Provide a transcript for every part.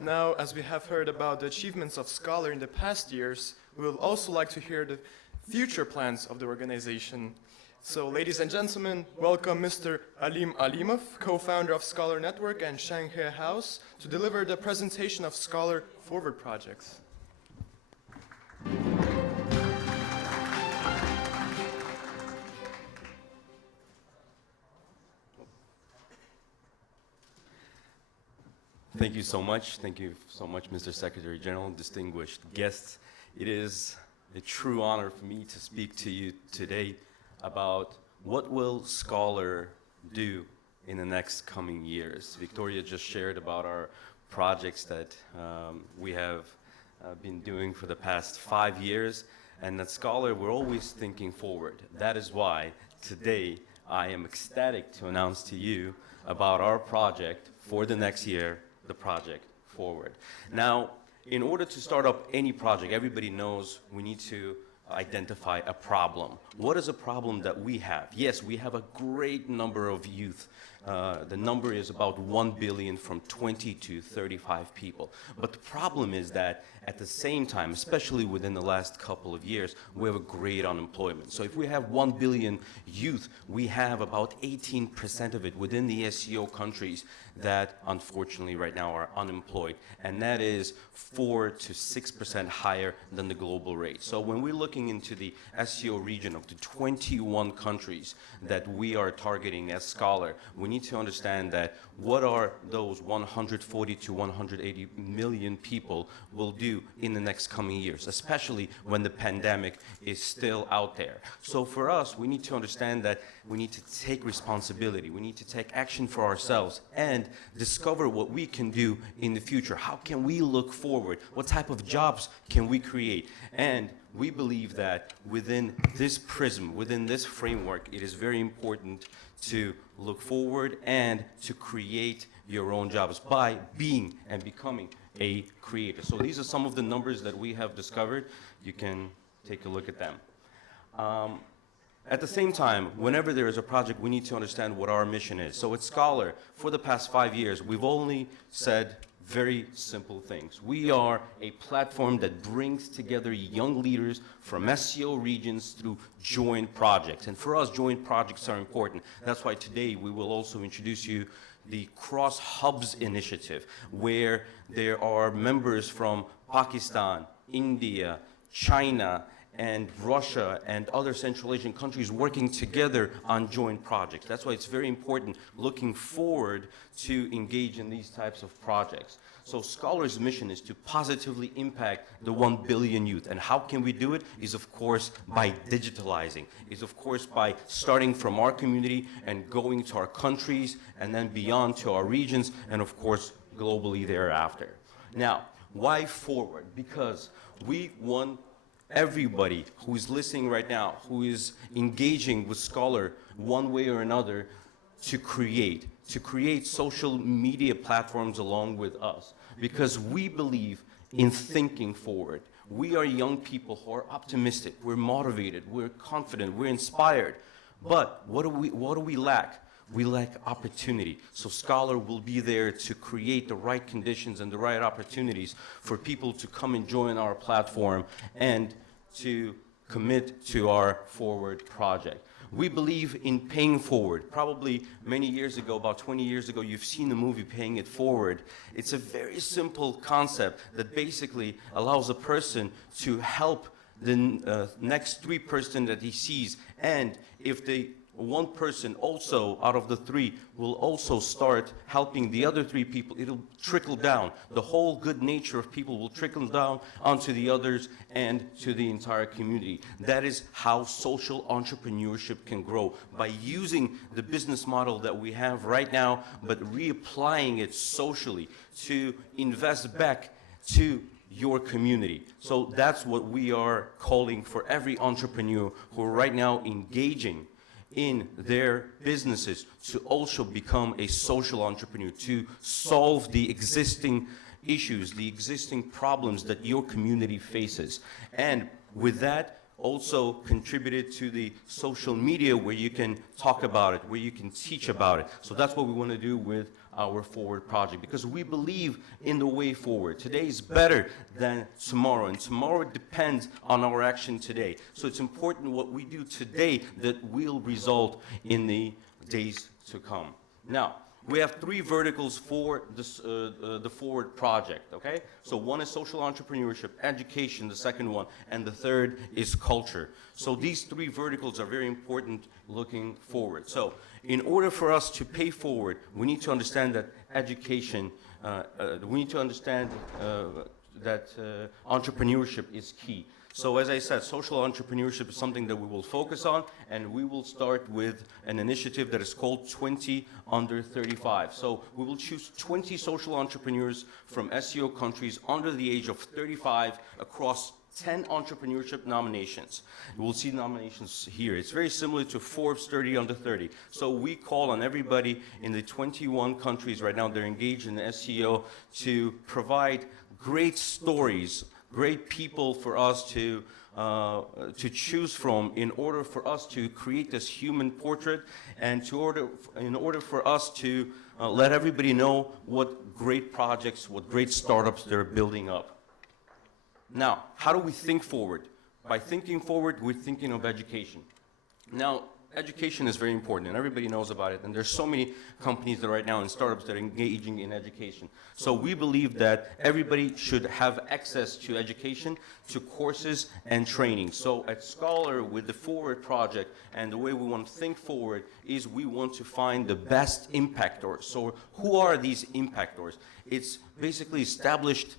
Now, as we have heard about the achievements of SCOLAR in the past years, we would also like to hear the future plans of the organization. So, ladies and gentlemen, welcome Mr. Olim Alimov, co-founder of SCOLAR Network and Shanghai House, to deliver the presentation of SCOLAR Forward projects. Thank you so much. Thank you so much, Mr. Secretary General, distinguished guests. It is a true honor for me to speak to you today about what will SCOLAR do in the next coming years. Victoria just shared about our projects that we have been doing for the past 5 years, and at SCOLAR we're always thinking forward. That is why today I am ecstatic to announce to you about our project for the next year, the project Forward. Now, in order to start up any project, everybody knows we need to identify a problem. What is a problem that we have? Yes, we have a great number of youth. The number is about 1 billion from 20 to 35 people. But the problem is that at the same time, especially within the last couple of years, we have a great unemployment. So if we have 1 billion youth, we have about 18% of it within the SCO countries that unfortunately right now are unemployed. And that is 4 to 6% higher than the global rate. So when we're looking into the SCO region of the 21 countries that we are targeting as SCOLAR, we need to understand that what are those 140 to 180 million people will do in the next coming years, especially when the pandemic is still out there. So for us, we need to understand that we need to take responsibility. We need to take action for ourselves and discover what we can do in the future. How can we look forward? What type of jobs can we create? And we believe that within this prism, within this framework, it is very important to look forward and to create your own jobs by being and becoming a creator. So these are some of the numbers that we have discovered. You can take a look at them. At the same time, whenever there is a project, we need to understand what our mission is. So at SCOLAR, for the past 5 years, we've only said very simple things. We are a platform that brings together young leaders from SCO regions through joint projects. And for us, joint projects are important. That's why today we will also introduce you the Cross-hubs initiative, where there are members from Pakistan, India, China, and Russia and other Central Asian countries working together on joint projects. That's why it's very important looking forward to engage in these types of projects. So SCOLAR's mission is to positively impact the 1 billion youth. And how can we do it? Is of course by digitalizing, is of course by starting from our community and going to our countries and then beyond to our regions and of course globally thereafter. Now, why forward? Because we want everybody who is listening right now, who is engaging with SCOLAR one way or another, to create social media platforms along with us, because we believe in thinking forward. We are young people who are optimistic, we're motivated, we're confident, we're inspired. But what do we lack? We lack opportunity. So SCOLAR will be there to create the right conditions and the right opportunities for people to come and join our platform and to commit to our Forward project. We believe in paying forward. Probably many years ago, about 20 years ago, you've seen the movie Paying It Forward. It's a very simple concept that basically allows a person to help the next 3 person that he sees. And if the one person also out of the 3 will also start helping the other 3 people, it'll trickle down. The whole good nature of people will trickle down onto the others and to the entire community. That is how social entrepreneurship can grow, by using the business model that we have right now, but reapplying it socially to invest back to your community. So that's what we are calling for every entrepreneur who are right now engaging in their businesses to also become a social entrepreneur, to solve the existing issues, the existing problems that your community faces. And with that, also contributed to the social media where you can talk about it, where you can teach about it. So that's what we want to do with our forward project, because we believe in the way forward. Today is better than tomorrow, and tomorrow depends on our action today. So it's important what we do today that will result in the days to come. Now, we have three verticals for this, the forward project, okay? So one is social entrepreneurship, education, the second one, and the third is culture. So these three verticals are very important looking forward. So in order for us to pay forward, we need to understand that education, we need to understand that entrepreneurship is key. So as I said, social entrepreneurship is something that we will focus on, and we will start with an initiative that is called 20 under 35. So we will choose 20 social entrepreneurs from SEO countries under the age of 35 across 10 entrepreneurship nominations. You will see nominations here. It's very similar to Forbes 30 under 30. So we call on everybody in the 21 countries right now that are engaged in SEO to provide great stories, great people for us to choose from in order for us to create this human portrait, and in order for us to let everybody know what great projects, what great startups they're building up. Now, how do we think forward? By thinking forward, we're thinking of education. Now, education is very important, and everybody knows about it, and there's so many companies that right now and startups that are engaging in education. So we believe that everybody should have access to education, to courses and training. So at Scholar, with the Forward project, and the way we want to think forward is we want to find the best impactors. So who are these impactors? It's basically established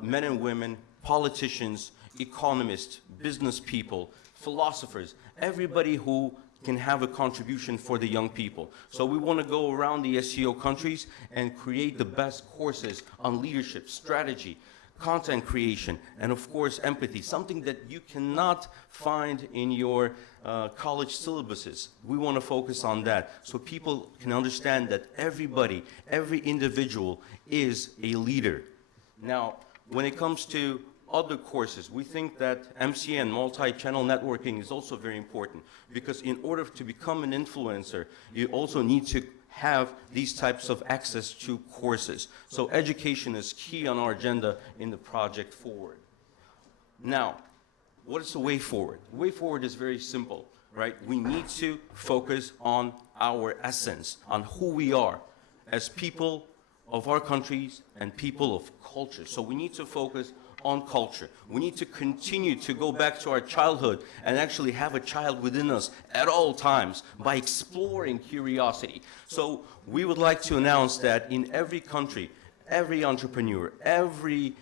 men and women, politicians, economists, business people, philosophers, everybody who can have a contribution for the young people. So we want to go around the SEO countries and create the best courses on leadership, strategy, content creation, and of course empathy, something that you cannot find in your college syllabuses. We want to focus on that so people can understand that everybody, every individual is a leader. Now, when it comes to other courses, we think that MCN, multi-channel networking, is also very important, because in order to become an influencer, you also need to have these types of access to courses. So education is key on our agenda in the project forward. Now, what is the way forward? The way forward is very simple, right? We need to focus on our essence, on who we are as people of our countries and people of culture. So we need to focus on culture. We need to continue to go back to our childhood and actually have a child within us at all times by exploring curiosity. So we would like to announce that in every country, every entrepreneur, every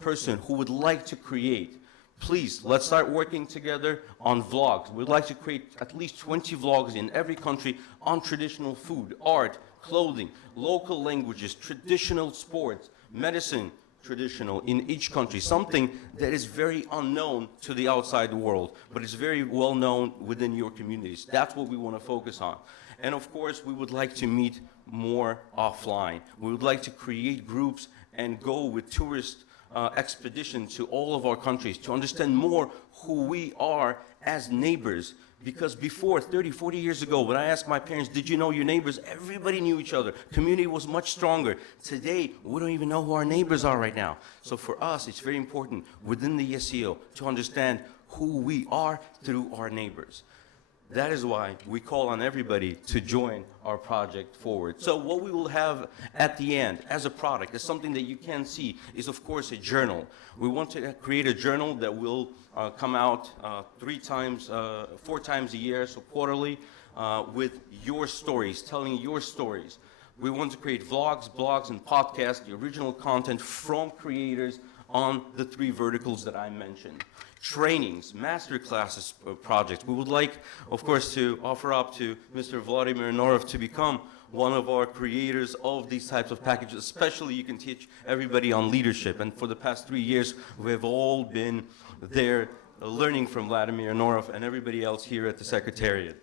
person who would like to create, please, let's start working together on vlogs. We'd like to create at least 20 vlogs in every country on traditional food, art, clothing, local languages, traditional sports, medicine, traditional in each country, something that is very unknown to the outside world, but is very well known within your communities. That's what we want to focus on. And of course, we would like to meet more offline. We would like to create groups and go with tourist expeditions to all of our countries to understand more who we are as neighbors. Because before, 30, 40 years ago, when I asked my parents, did you know your neighbors? Everybody knew each other. Community was much stronger. Today, we don't even know who our neighbors are right now. So for us, it's very important within the SEO to understand who we are through our neighbors. That is why we call on everybody to join our project forward. So what we will have at the end as a product, as something that you can see, is of course a journal. We want to create a journal that will come out 4 times a year, so quarterly, with your stories, telling your stories. We want to create vlogs, blogs, and podcasts, the original content from creators on the 3 verticals that I mentioned. Trainings, master classes, projects. We would like, of course, to offer up to Mr. Vladimir Norov to become one of our creators of these types of packages. Especially, you can teach everybody on leadership. And for the past 3 years, we have all been there learning from Vladimir Norov and everybody else here at the Secretariat.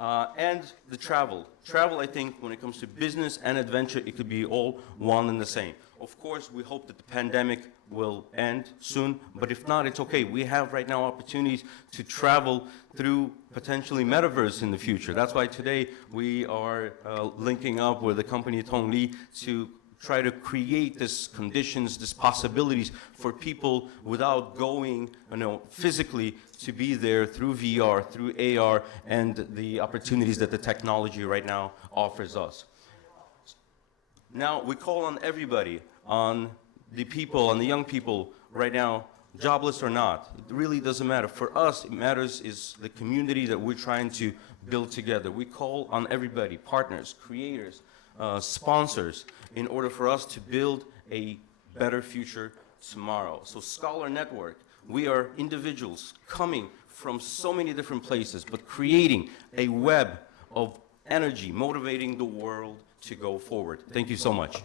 And the travel. Travel, I think, when it comes to business and adventure, it could be all one and the same. Of course, we hope that the pandemic will end soon, but if not, it's okay. We have right now opportunities to travel through potentially metaverse in the future. That's why today we are linking up with the company Tongli to try to create these conditions, these possibilities for people without going, physically to be there through VR, through AR, and the opportunities that the technology right now offers us. Now, we call on everybody, on the people, on the young people right now, jobless or not. It really doesn't matter. For us, it matters is the community that we're trying to build together. We call on everybody, partners, creators, sponsors, in order for us to build a better future tomorrow. So Scholar Network, we are individuals coming from so many different places, but creating a web of energy, motivating the world to go forward. Thank you so much.